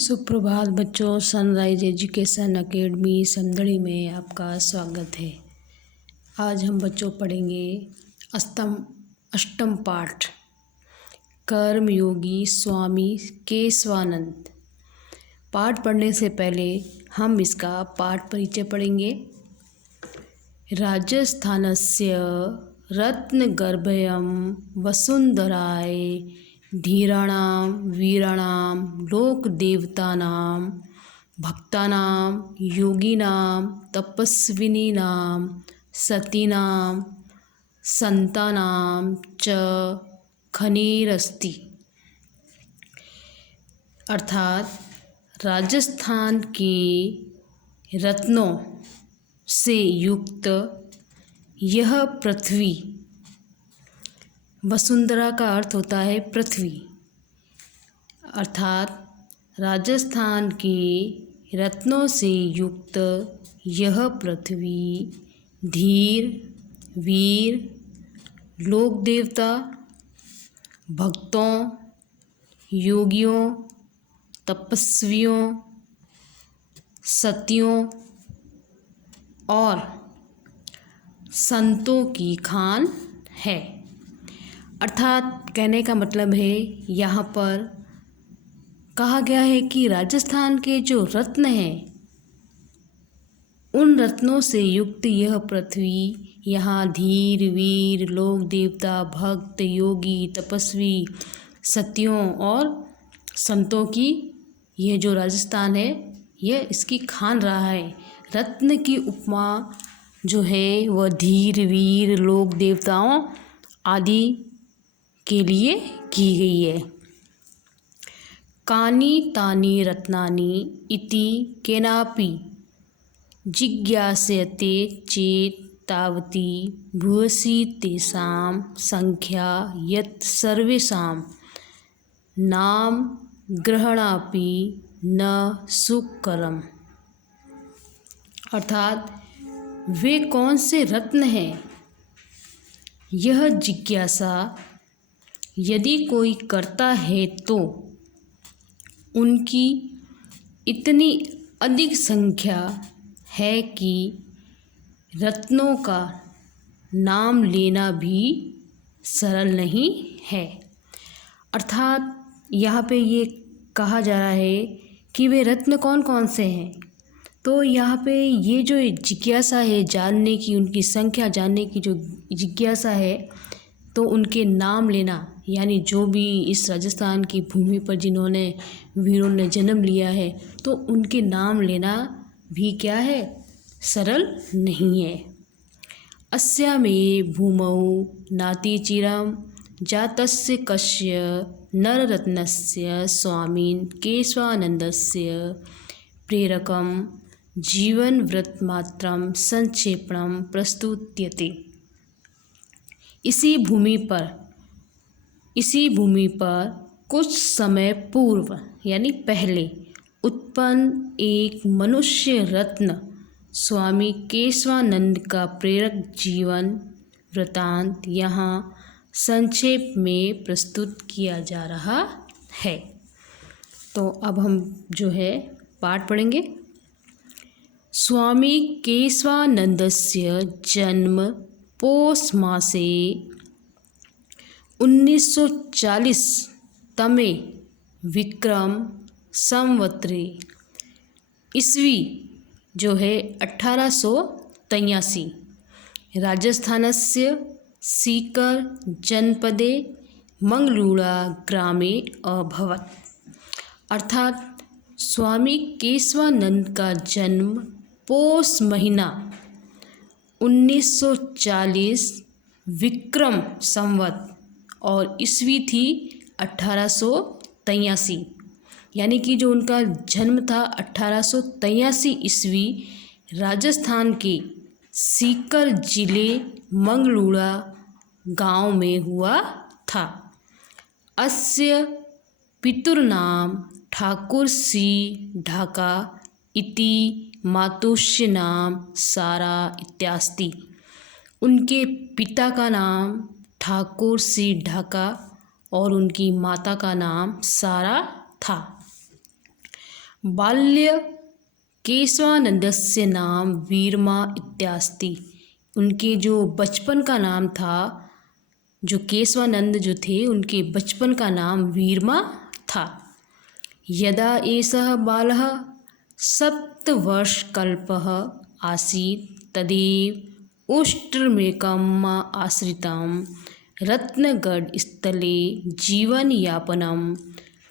सुप्रभात बच्चों, sunrise education academy Samdari में आपका स्वागत है। आज हम बच्चों पढ़ेंगे अष्टम पाठ कर्मयोगी स्वामी केशवानंद। पाठ पढ़ने से पहले हम इसका पाठ परिचय पढ़ेंगे। राजस्थानस्य रत्नगर्भयं वसुंधराय धीराणां वीराणां लोकदेवतानां भक्तानां योगिनां तपस्विनीनां सतीनां संतानां च खनिरस्ति। अर्थात राजस्थान के रत्नों से युक्त यह पृथ्वी, वसुंधरा का अर्थ होता है पृथ्वी, अर्थात राजस्थान के रत्नों से युक्त यह पृथ्वी धीर वीर लोक देवता भक्तों योगियों तपस्वियों सतियों और संतों की खान है। अर्थात कहने का मतलब है, यहाँ पर कहा गया है कि राजस्थान के जो रत्न हैं, उन रत्नों से युक्त यह पृथ्वी यहाँ धीर वीर लोक देवता भक्त योगी तपस्वी सतियों और संतों की, यह जो राजस्थान है यह इसकी खान रहा है। रत्न की उपमा जो है वह धीर वीर लोक देवताओं आदि के लिए की गई है। कानि तानि रत्नानि इति केनापि जिज्ञास्यते चेत् तावती भूयसी तेषां संख्या यत् सर्वेषां नाम ग्रहणापि न सुकरम्। अर्थात वे कौन से रत्न हैं, यह जिज्ञासा यदि कोई करता है तो उनकी इतनी अधिक संख्या है कि रत्नों का नाम लेना भी सरल नहीं है। अर्थात यहाँ पे ये कहा जा रहा है कि वे रत्न कौन कौन से हैं। तो यहाँ पे ये जो जिज्ञासा है जानने की, उनकी संख्या जानने की जो जिज्ञासा है, तो उनके नाम लेना, यानी जो भी इस राजस्थान की भूमि पर जिन्होंने वीरों ने जन्म लिया है, तो उनके नाम लेना भी क्या है, सरल नहीं है। अस्या में भूमौ नातिचिरं जातस्य कस्य नररत्नस्य स्वामिन् केशवानन्दस्य प्रेरकं जीवनवृत्तमात्रं संक्षेपणं प्रस्तुत्यते। इसी भूमि पर कुछ समय पूर्व यानी पहले उत्पन्न एक मनुष्य रत्न स्वामी केशवानंद का प्रेरक जीवन वृतांत यहाँ संक्षेप में प्रस्तुत किया जा रहा है। तो अब हम जो है पाठ पढ़ेंगे। स्वामी केशवानंदस्य जन्म पौष मासे 1940 तमे विक्रम संवत्सरे, ईस्वी जो है 1883, राजस्थानस्य सीकर जनपदे मंगलूरा ग्रामे अभवत्। अर्थात स्वामी केशवानंद का जन्म पौष महीना 1940 विक्रम संवत और ईस्वी थी 1883, यानी कि जो उनका जन्म था 1883 ईस्वी राजस्थान के सीकर जिले मंगलूरा गांव में हुआ था। अस्य पितुर्नाम ठाकुर सिंह ढाका इति मातुश्य नाम सारा इत्यास्ति। उनके पिता का नाम ठाकुर सिंह ढाका और उनकी माता का नाम सारा था। बाल्य केशवानंदस्य नाम वीरमा इत्यास्ति। उनके जो बचपन का नाम था, जो केशवानंद जो थे, उनके बचपन का नाम वीरमा था। यदा एषः बालः सप्तवर्षकल्पः आसीत् तदैव उष्ट्रमेकम् आश्रितं रत्नगढ़स्थले जीवनयापनं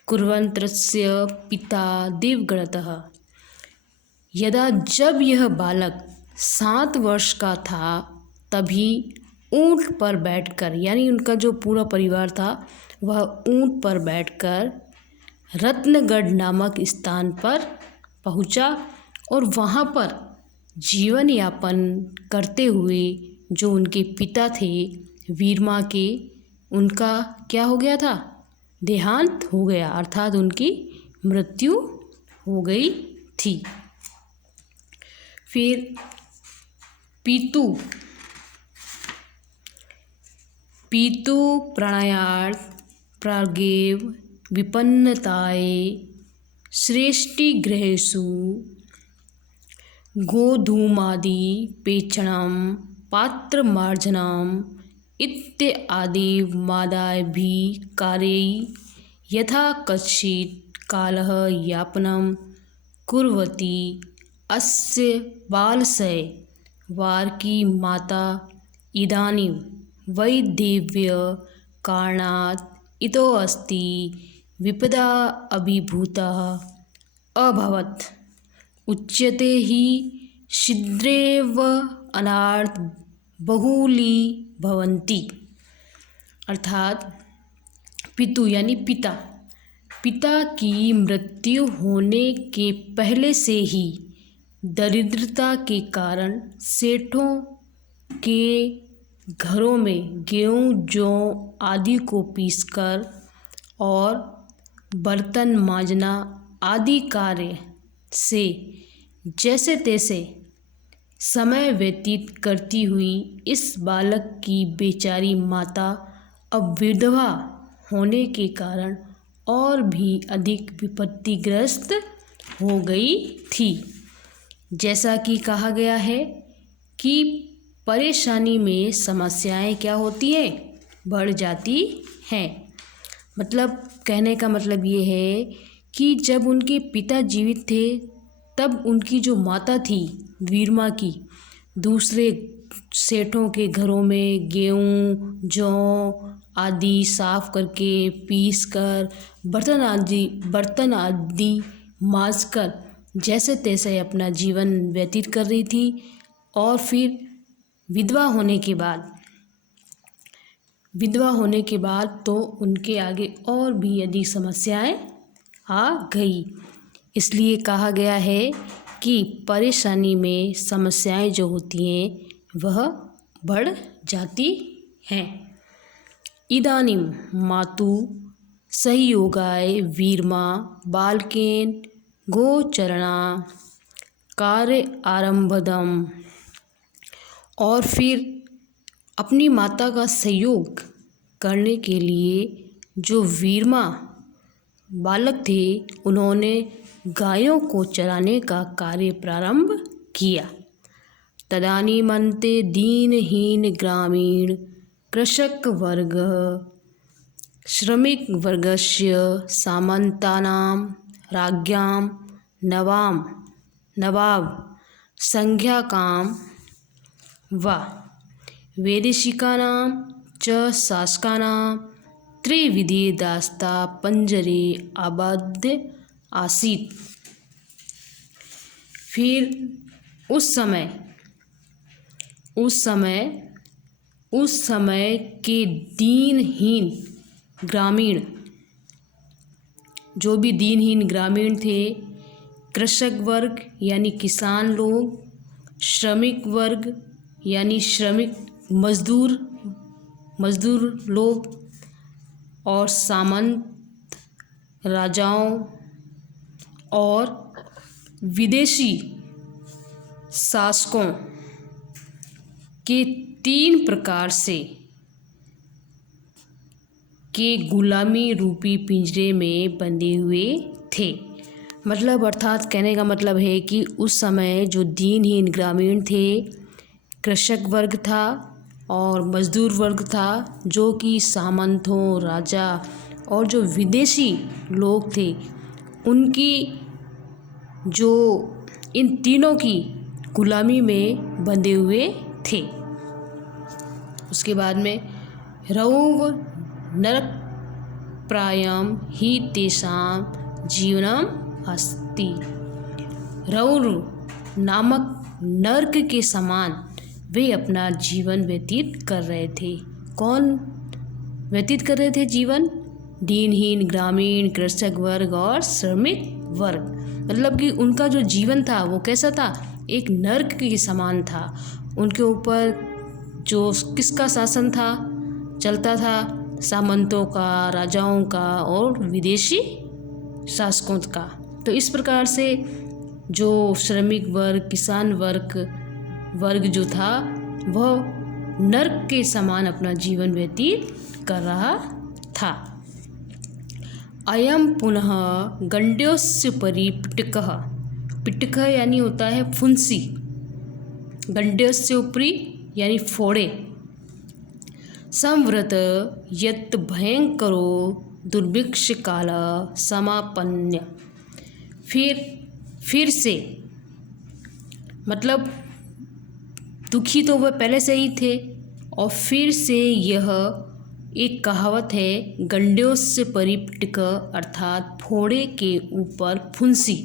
कुर्वन्तस्य पिता दिवंगतः। जब यह बालक 7 वर्ष का था, तभी ऊँट पर बैठकर, यानी उनका जो पूरा परिवार था वह ऊँट पर बैठकर रत्नगढ़ नामक स्थान पर पहुँचा और वहाँ पर जीवन यापन करते हुए जो उनके पिता थे वीरमा के, उनका क्या हो गया था, देहांत हो गया, अर्थात उनकी मृत्यु हो गई थी। फिर पीतु प्रणयार्थ प्रागेव विपन्नताये श्रेष्ठिगृहेषु गोधूमादि पेषणं पात्रमार्जनम् इत्यादि मादाभिः कार्यैः यथा कश्चित् कालः यापनं कुर्वती अस्य बालस्य वार्की माता इदानीं वैधव्य कारणात् इतोऽस्ति विपदा अभिभूतः अभवत्। उच्यते हि शीघ्रेव अनार्थ बहुली भवन्ति। अर्थात पितु यानी पिता की मृत्यु होने के पहले से ही दरिद्रता के कारण सेठों के घरों में गेहूँ जौ आदि को पीसकर और बर्तन मांजना आदि कार्य से जैसे तैसे समय व्यतीत करती हुई इस बालक की बेचारी माता अब विधवा होने के कारण और भी अधिक विपत्तिग्रस्त हो गई थी। जैसा कि कहा गया है कि परेशानी में समस्याएं क्या होती हैं, बढ़ जाती हैं। मतलब कहने का मतलब ये है कि जब उनके पिता जीवित थे तब उनकी जो माता थी वीरमा की, दूसरे सेठों के घरों में गेहूँ जौ आदि साफ करके पीस कर बर्तन आदि मांज कर जैसे तैसे अपना जीवन व्यतीत कर रही थी। और फिर विधवा होने के बाद तो उनके आगे और भी अधिक समस्याएं आ गई। इसलिए कहा गया है कि परेशानी में समस्याएं जो होती हैं वह बढ़ जाती हैं। इदानीं मातु सहयोगाय वीरमा बालकेन गोचरणा कार्य आरंभदम। और फिर अपनी माता का सहयोग करने के लिए जो वीरमा बालक थे उन्होंने गायों को चराने का कार्य प्रारंभ किया। तदानीमन्ते दीनहीन ग्रामीण कृषक वर्ग श्रमिक वर्गस्य सामन्तानां राज्ञां नवाब संज्ञकां वा वैदेशिकानां च शासकानां त्रिविधे दास्ता पंजरे आबद्ध आसीत्। फिर उस समय के दीनहीन ग्रामीण, जो भी दीनहीन ग्रामीण थे, कृषक वर्ग यानी किसान लोग, श्रमिक वर्ग यानी श्रमिक मजदूर लोग, और सामंत राजाओं और विदेशी शासकों के 3 प्रकार से के गुलामी रूपी पिंजरे में बंधे हुए थे। मतलब अर्थात कहने का मतलब है कि उस समय जो दीनहीन ग्रामीण थे, कृषक वर्ग था और मजदूर वर्ग था, जो कि सामंतों, राजा और जो विदेशी लोग थे, उनकी जो इन तीनों की गुलामी में बंधे हुए थे। उसके बाद में रौव नरक प्रायम ही तेषां जीवनम अस्ति। रौर नामक नर्क के समान वे अपना जीवन व्यतीत कर रहे थे। कौन व्यतीत कर रहे थे जीवन? दीनहीन ग्रामीण, कृषक वर्ग और श्रमिक वर्ग। मतलब कि उनका जो जीवन था वो कैसा था? एक नर्क के समान था। उनके ऊपर जो किसका शासन था, चलता था? सामंतों का, राजाओं का और विदेशी शासकों का। तो इस प्रकार से जो श्रमिक वर्ग, किसान वर्ग जो था वह नर्क के समान अपना जीवन व्यतीत कर रहा था। अयम पुनः गंड्योस्योपरि पिटकः। पिटकः यानी होता है फुंसी, गंड्योस्योपरि यानी फोड़े। संवृत यत् भयंकरो दुर्भिक्ष काल समापन्य। फिर से मतलब दुखी तो वह पहले से ही थे, और फिर से यह एक कहावत है, गंड्योस्य परिपिटक, अर्थात फोड़े के ऊपर फुंसी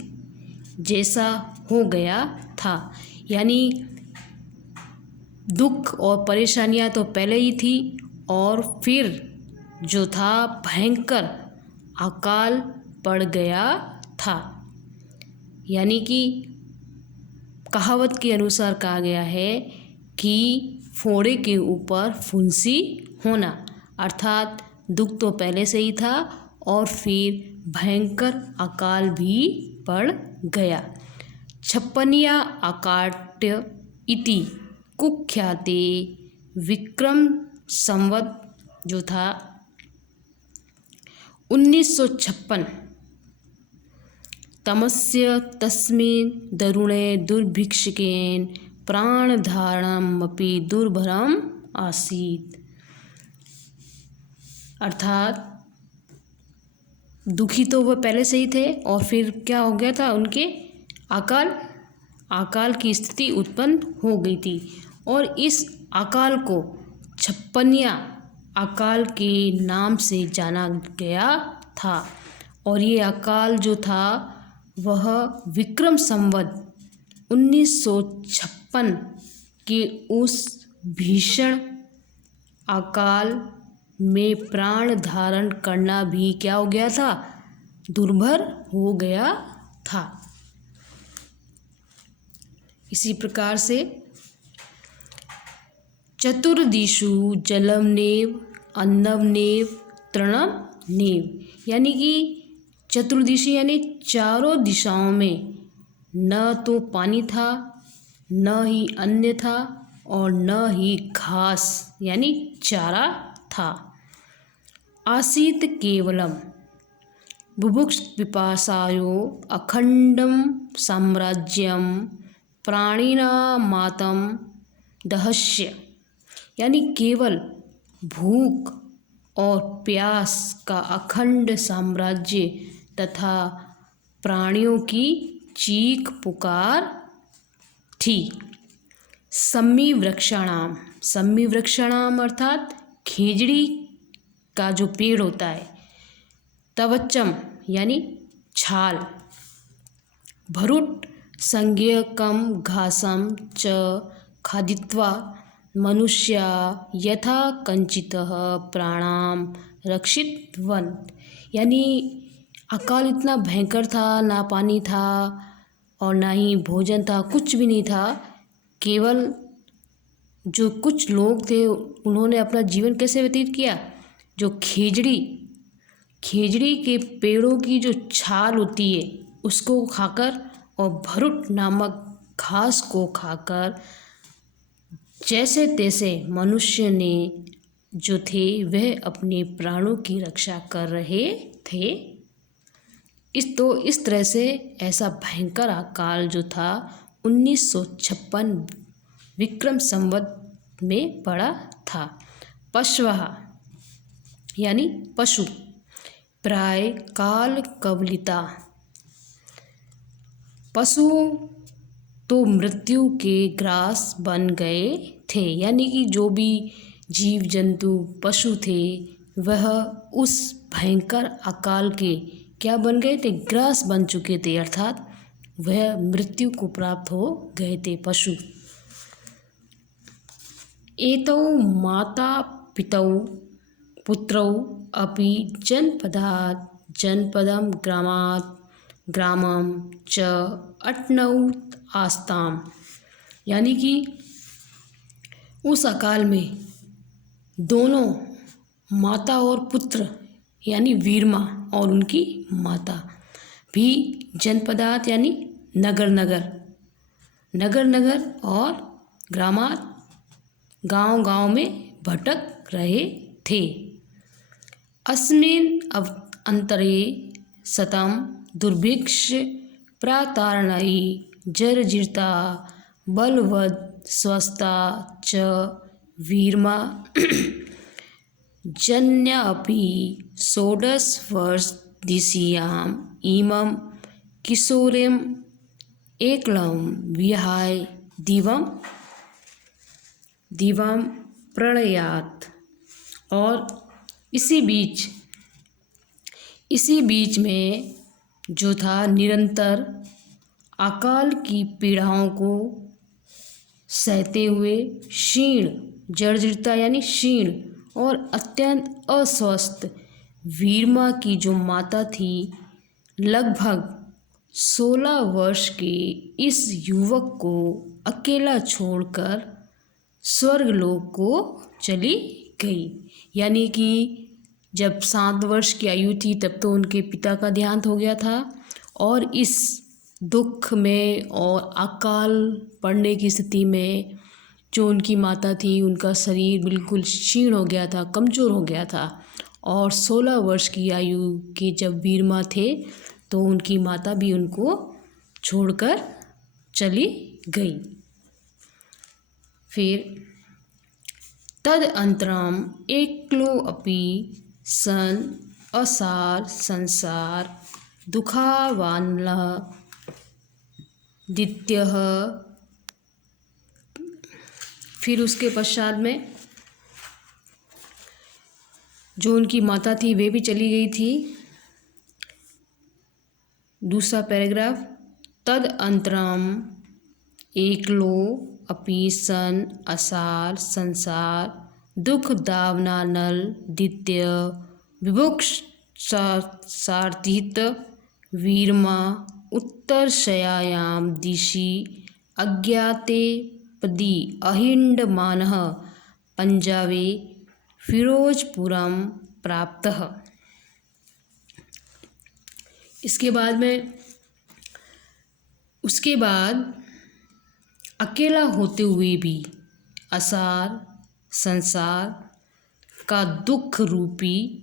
जैसा हो गया था। यानी दुख और परेशानियां तो पहले ही थी, और फिर जो था भयंकर अकाल पड़ गया था। यानी कि कहावत के अनुसार कहा गया है कि फोड़े के ऊपर फुंसी होना, अर्थात दुख तो पहले से ही था और फिर भयंकर अकाल भी पड़ गया। छप्पनिया अकाट्य इति कुख्याते विक्रम संवत जो था 1956 तमस्य तस्मिन् दरुणे दुर्भिक्षकेन प्राणधारणमपि दुर्भरम आसीत्। अर्थात दुखी तो वह पहले से ही थे, और फिर क्या हो गया था? उनके अकाल की स्थिति उत्पन्न हो गई थी, और इस अकाल को छप्पनिया अकाल के नाम से जाना गया था। और ये अकाल जो था वह विक्रम संवत 1956 के उस भीषण अकाल में प्राण धारण करना भी क्या हो गया था? दुर्भर हो गया था। इसी प्रकार से चतुर्दिशु जलम नेव अन्नम नेव तृणम नेव, यानी कि चतुर्दिशी यानी चारों दिशाओं में न तो पानी था, न ही अन्न था, और न ही घास यानी चारा था। आसीत केवलम बुभुक्ष पिपासायो अखंडम साम्राज्यम प्राणिनामातम दहस्य, यानी केवल भूख और प्यास का अखंड साम्राज्य तथा प्राणियों की चीख पुकार थी। सम्मी वृक्षाणाम अर्थात खेजड़ी का जो पेड़ होता है, तवच्चम यानी छाल, भरुट संज्ञकम घासम च खादित्वा मनुष्या यथा कंचितः प्राणाम रक्षितवन, यानी अकाल इतना भयंकर था, ना पानी था और ना ही भोजन था, कुछ भी नहीं था। केवल जो कुछ लोग थे उन्होंने अपना जीवन कैसे व्यतीत किया? जो खेजड़ी के पेड़ों की जो छाल होती है उसको खाकर और भरुट नामक घास को खाकर जैसे तैसे मनुष्य ने जो थे वह अपने प्राणों की रक्षा कर रहे थे। इस तरह से ऐसा भयंकर अकाल जो था 1956 विक्रम संवत में पड़ा था। पशवः यानी पशु, प्राय काल कवलिता, पशुओं तो मृत्यु के ग्रास बन गए थे, यानी कि जो भी जीव जंतु पशु थे वह उस भयंकर अकाल के क्या बन गए थे, ग्रास बन चुके थे, अर्थात वह मृत्यु को प्राप्त हो गए थे पशु। एतौ माता पितौ पुत्रौ अपि जनपदात् जनपदं ग्रामात् ग्रामं च अटनौत आस्ताम, यानी कि उस अकाल में दोनों माता और पुत्र यानी वीरमा और उनकी माता भी जनपदात यानी नगर नगर और ग्रामात गांव में भटक रहे थे। अस्मिन् अंतरे सतम दुर्भिक्ष प्रातारणै जर्जरिता बलवद् स्वस्था च वीरमा जन्यापि षोडशवर्षदिशीयाम् इमं किशोरीम् एकलं विहाय दिवं प्रणयात। और इसी बीच में जो था निरंतर अकाल की पीड़ाओं को सहते हुए क्षीण, जर्जरिता यानी क्षीण और अत्यंत अस्वस्थ वीरमा की जो माता थी, लगभग 16 वर्ष के इस युवक को अकेला छोड़कर स्वर्गलोक को चली गई। यानी कि जब 7 वर्ष की आयु थी तब तो उनके पिता का देहांत हो गया था, और इस दुख में और अकाल पड़ने की स्थिति में जो उनकी माता थी उनका शरीर बिल्कुल क्षीण हो गया था, कमज़ोर हो गया था, और 16 वर्ष की आयु के जब वीरमा थे तो उनकी माता भी उनको छोड़कर चली गई। फिर तदअंतरम एकलो अपि सन असार संसार दुखावानलः द्वितीयः। फिर उसके पश्चात में जो उनकी माता थी वे भी चली गई थी। दूसरा पैराग्राफ, तदअंतरम एकलो अपि सन असार संसार दुख दावनानल द्वितीय विभुक्षार्थित वीरमा उत्तरशयायां दिशि अज्ञाते पदी अहिंडमानः पंजाबे फिरोजपुरम प्राप्तः। उसके बाद अकेला होते हुए भी असार संसार का दुख रूपी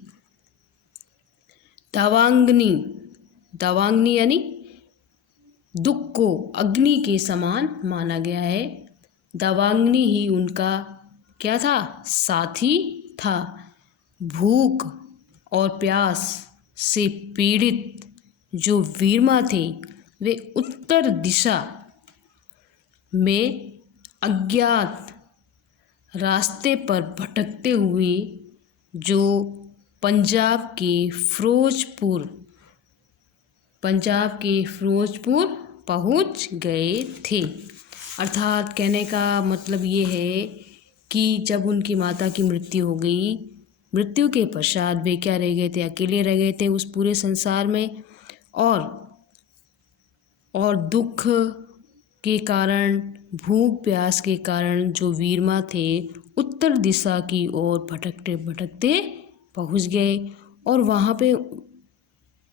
दावाग्नि यानी दुख को अग्नि के समान माना गया है। दावाग्नि ही उनका क्या था, साथी था। भूख और प्यास से पीड़ित जो वीरमा थे वे उत्तर दिशा में अज्ञात रास्ते पर भटकते हुए जो पंजाब के फिरोजपुर पहुंच गए थे। अर्थात कहने का मतलब ये है कि जब उनकी माता की मृत्यु हो गई, मृत्यु के पश्चात वे क्या रह गए थे, अकेले रह गए थे उस पूरे संसार में, और दुख के कारण, भूख प्यास के कारण जो वीरमा थे उत्तर दिशा की ओर भटकते भटकते पहुंच गए, और वहाँ पे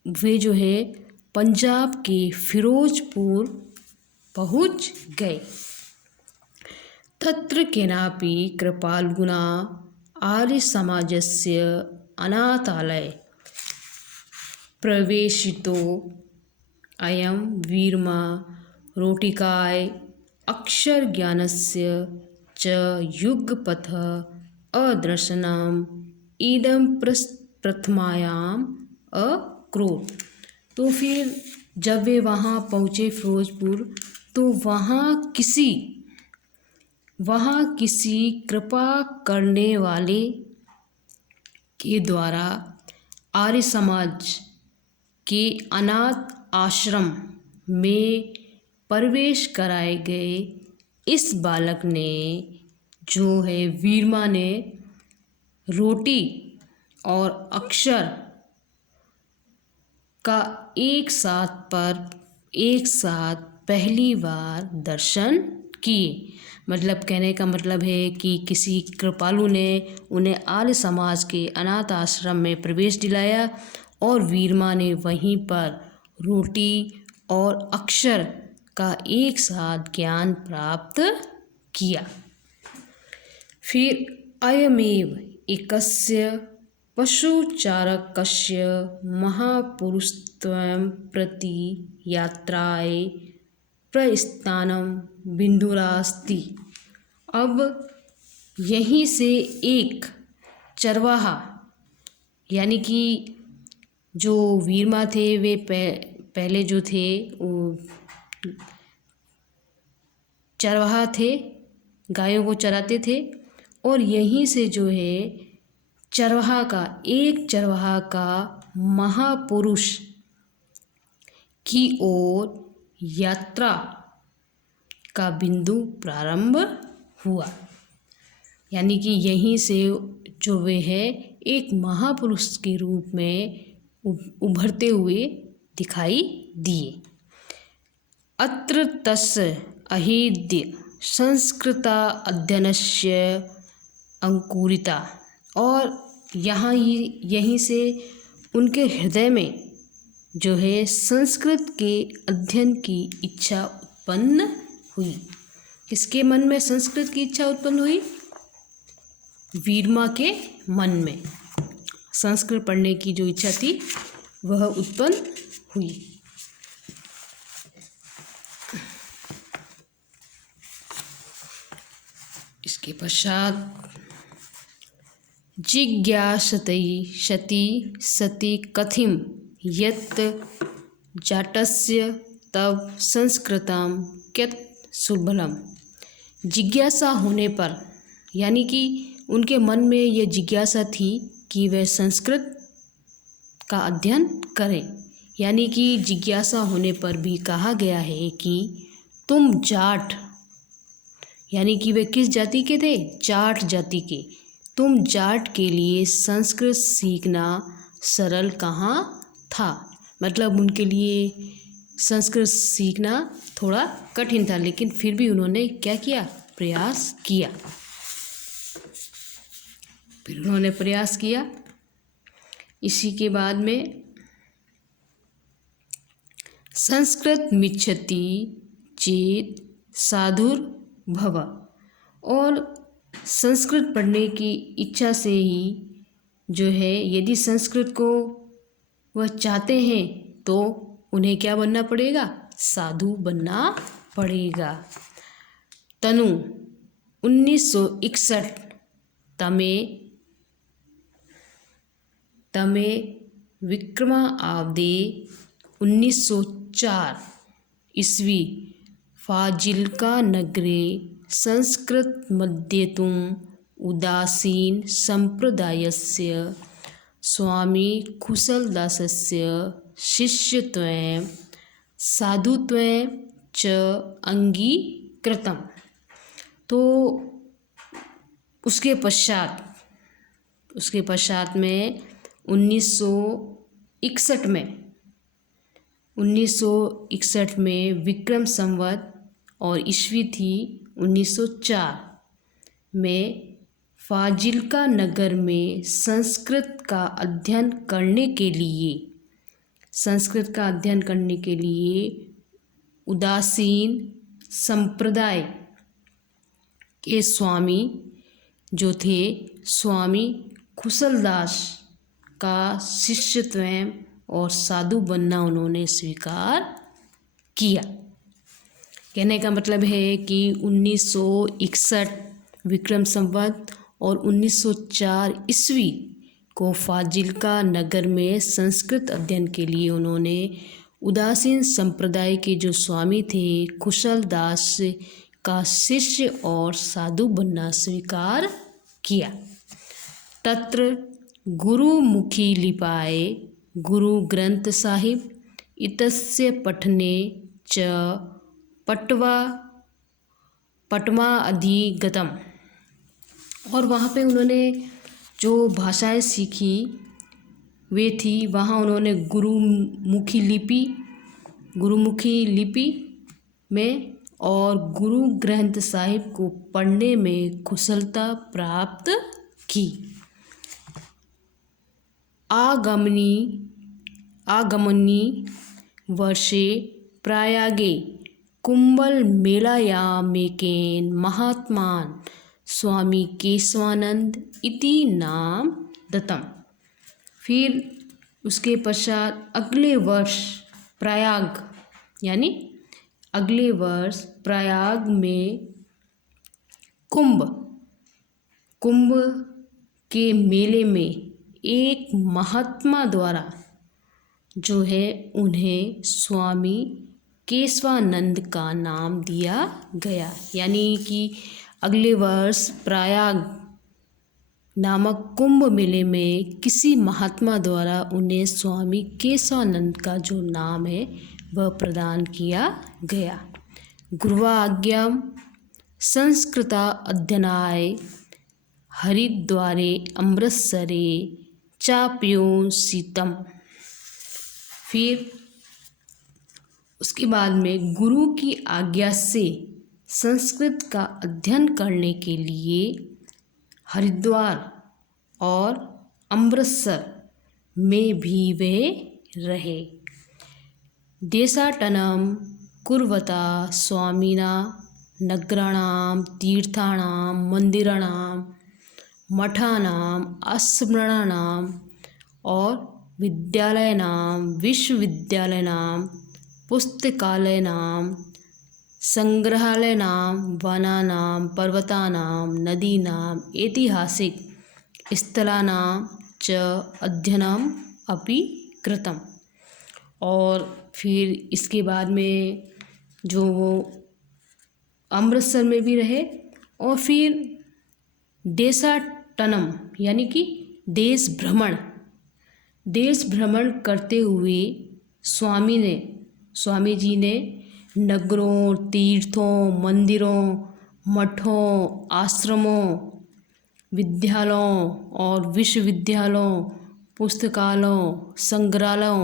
वे जो है पंजाब के फिरोजपुर पहुंच गए। तत्र केनापि कृपालुना आर्य समाजस्य अनाथालय प्रवेशितो अयं वीर्मा रोटिकाय अक्षरज्ञानस्य च युगपथः अदर्शनम् इदं प्रथमायाम अक्रोध। तो फिर जब वे वहाँ पहुँचे फिरोजपुर, तो वहाँ किसी कृपा करने वाले के द्वारा आर्य समाज के अनाथ आश्रम में प्रवेश कराए गए इस बालक ने, जो है वीरमा ने, रोटी और अक्षर का एक साथ पहली बार दर्शन किए। मतलब कहने का मतलब है कि किसी कृपालु ने उन्हें आर्य समाज के अनाथ आश्रम में प्रवेश दिलाया और वीरमा ने वहीं पर रोटी और अक्षर का एक साथ ज्ञान प्राप्त किया। फिर अयमेव एकस्य पशुचारकस्य महापुरुषत्वं प्रति यात्राय प्रस्थानं बिंदुरास्ति। अब यहीं से एक चरवाहा, यानी कि जो वीरमा थे वे पहले जो थे वो चरवाहा थे, गायों को चराते थे, और यहीं से जो है एक चरवाहा का महापुरुष की ओर यात्रा का बिंदु प्रारंभ हुआ। यानी कि यहीं से जो वे है एक महापुरुष के रूप में उभरते हुए दिखाई दिए। अत्र तस्य अहेद्य संस्कृता अध्ययनस्य अंकुरिता। और यहीं से उनके हृदय में जो है संस्कृत के अध्ययन की इच्छा उत्पन्न हुई। किसके मन में संस्कृत की इच्छा उत्पन्न हुई? वीरमा के मन में संस्कृत पढ़ने की जो इच्छा थी वह उत्पन्न हुई। इसके पश्चात जिज्ञासति सति कथिम यत् जाटस्य तब संस्कृतम कियत् सुलभम। जिज्ञासा होने पर, यानी कि उनके मन में यह जिज्ञासा थी कि वह संस्कृत का अध्ययन करें। यानी कि जिज्ञासा होने पर भी कहा गया है कि तुम जाट, यानी कि वे किस जाति के थे? जाट जाति के। तुम जाट के लिए संस्कृत सीखना सरल कहाँ था। मतलब उनके लिए संस्कृत सीखना थोड़ा कठिन था, लेकिन फिर भी उन्होंने क्या किया? प्रयास किया। फिर उन्होंने प्रयास किया। इसी के बाद में संस्कृत मिच्छति चेत साधुर्भव। और संस्कृत पढ़ने की इच्छा से ही जो है, यदि संस्कृत को वह चाहते हैं तो उन्हें क्या बनना पड़ेगा? साधु बनना पड़ेगा। तनु 1961 तमे विक्रमावदे 1904 ईस्वी फाजिल्का नगरे संस्कृत मध्यतुम उदासीन संप्रदायस्य स्वामी कुशलदासस्य शिष्यत्वेन साधुत्वेन च अंगीकृतम। तो उसके पश्चात में 1961 में विक्रम संवत और ईस्वी थी 1904 में फाजिल्का नगर में संस्कृत का अध्ययन करने के लिए उदासीन संप्रदाय के स्वामी जो थे, स्वामी कुशलदास का शिष्यत्व और साधु बनना उन्होंने स्वीकार किया। कहने का मतलब है कि 1961 विक्रम संवत और 1904 ईस्वी को फाजिल्का नगर में संस्कृत अध्ययन के लिए उन्होंने उदासीन संप्रदाय के जो स्वामी थे कुशल दास का शिष्य और साधु बनना स्वीकार किया। तत्र गुरुमुखी लिपाए गुरु ग्रंथ साहिब इतस्य पठने च पटवा अधिगतम। और वहाँ पे उन्होंने जो भाषाएं सीखी वे थी, वहाँ उन्होंने गुरुमुखी लिपि में और गुरु ग्रंथ साहिब को पढ़ने में कुशलता प्राप्त की। आगमनी वर्षे प्रयागे कुंभल मेलायामेकेन महात्मान स्वामी केशवानंद इति नाम दत्तम। फिर उसके पश्चात अगले वर्ष प्रयाग में कुंभ के मेले में एक महात्मा द्वारा जो है उन्हें स्वामी केशवानंद का नाम दिया गया। यानी कि अगले वर्ष प्रयाग नामक कुंभ मेले में किसी महात्मा द्वारा उन्हें स्वामी केशवानंद का जो नाम है वह प्रदान किया गया। गुरुवाज्ञां संस्कृता अध्ययनाय हरिद्वारे अमृतसरे चाप्योषितम्। फिर उसके बाद में गुरु की आज्ञा से संस्कृत का अध्ययन करने के लिए हरिद्वार और अमृतसर में भी वे रहे। देशाटनं कुर्वता स्वामिना नगराणां तीर्थाणां मंदिराणां मठानां आश्रमाणां और विद्यालयानां विश्वविद्यालयानां पुस्तकालयानां संग्रहालयानां वनानां पर्वतानां नदीनां ऐतिहासिक स्थलानां च अध्ययनम् अपि कृतम्। और फिर इसके बाद में जो वो अमृतसर में भी रहे और फिर देशाटनम यानी कि देश भ्रमण करते हुए स्वामी जी ने नगरों, तीर्थों, मंदिरों, मठों, आश्रमों, विद्यालयों और विश्वविद्यालयों, पुस्तकालयों, संग्रहालयों,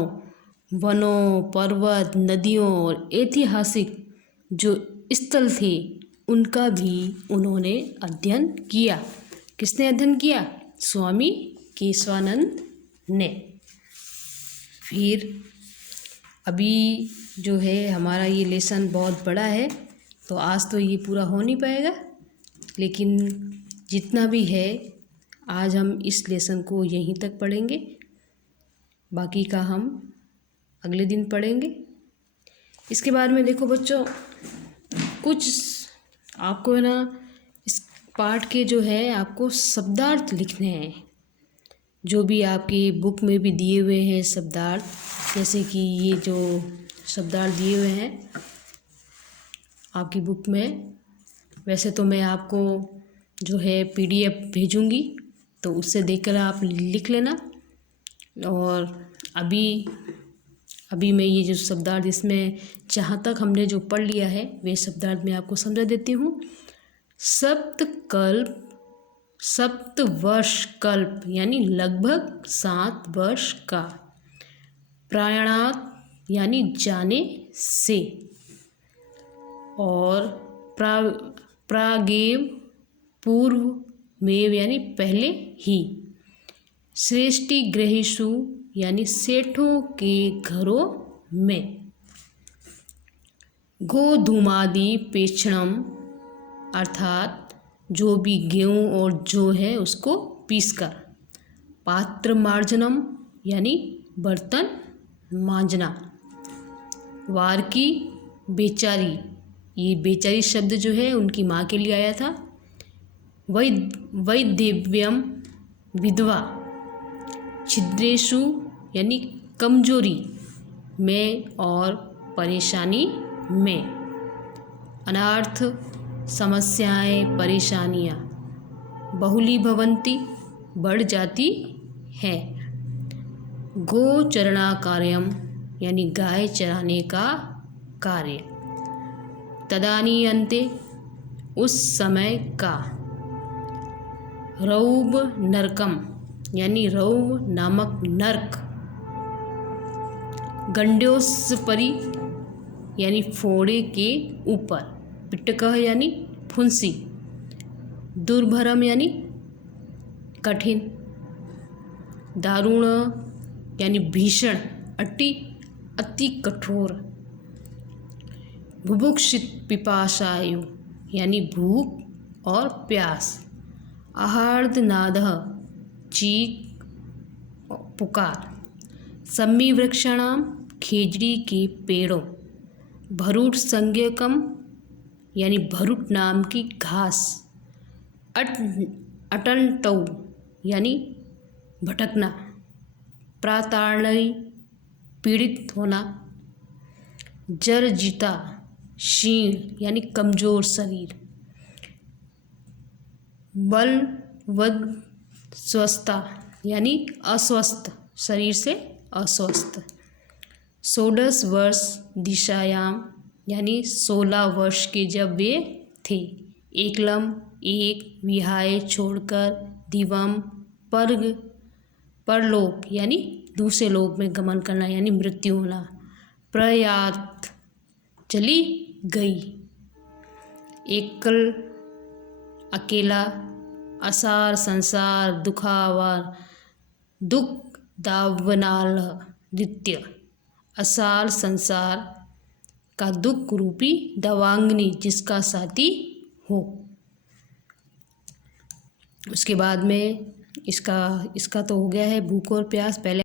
वनों, पर्वत, नदियों और ऐतिहासिक जो स्थल थे उनका भी उन्होंने अध्ययन किया। किसने अध्ययन किया? स्वामी केशवानंद ने। फिर अभी जो है हमारा ये लेसन बहुत बड़ा है तो आज तो ये पूरा हो नहीं पाएगा, लेकिन जितना भी है आज हम इस लेसन को यहीं तक पढ़ेंगे, बाकी का हम अगले दिन पढ़ेंगे। इसके बाद में देखो बच्चों, कुछ आपको है ना इस पाठ के जो है आपको शब्दार्थ लिखने हैं, जो भी आपकी बुक में भी दिए हुए हैं शब्दार्थ। जैसे कि ये जो शब्दार्थ दिए हुए हैं आपकी बुक में, वैसे तो मैं आपको जो है PDF भेजूँगी तो उससे देखकर आप लिख लेना। और अभी मैं ये जो शब्दार्थ इसमें जहाँ तक हमने जो पढ़ लिया है वे शब्दार्थ मैं आपको समझा देती हूँ। सप्तवर्षकल्प यानी लगभग 7 वर्ष का। प्रयाणात यानी जाने से। और प्रागेव पूर्व में यानी पहले ही। श्रेष्ठी गृहेषु यानी सेठों के घरों में। गोधूमादि पेषणम अर्थात जो भी गेहूँ और जो है उसको पीसकर। पात्र मार्जनम यानी बर्तन मांजना। वार की बेचारी, ये बेचारी शब्द जो है उनकी माँ के लिए आया था। वैधव्यम विधवा। छिद्रेशु यानी कमजोरी में और परेशानी में। अनर्थ समस्याएं परेशानियाँ। बहुलीभवन्ति बढ़ जाती है। गोचरणा कार्यम यानी गाय चराने का कार्य। तदानीयन्ते उस समय का। रौब नरकम यानी रौब नामक नरक। गंड्योस्परि यानी फोड़े के ऊपर। पिटकः यानी फुंसी। दुर्भरम यानी कठिन। दारुण यानी भीषण, अति कठोर। बुभुक्षित पिपासायु यानी भूख और प्यास। आहार्दनादः चीख पुकार। सम्मी वृक्षाणाम खेजड़ी के पेड़ों। भरूट संज्ञकम यानी भरूट नाम की घास। अटंटौ यानी भटकना। प्राताड़ई पीड़ित होना। जर्जिता क्षीण यानी कमजोर शरीर। बलवद स्वस्थता यानी अस्वस्थ, शरीर से अस्वस्थ। 16 वर्ष दिशायाम यानी 16 वर्ष के जब वे थे। एकलम एक, विहाय छोड़कर। दिवम पर्ग परलोक यानी दूसरे लोक में गमन करना यानी मृत्यु होना। प्रयात चली गई। एकल अकेला। असार संसार दुखावार दुख दावनाल नित्य। असार संसार का दुख रूपी दवांगनी जिसका साथी हो। उसके बाद में इसका तो हो गया है भूख और प्यास। पहले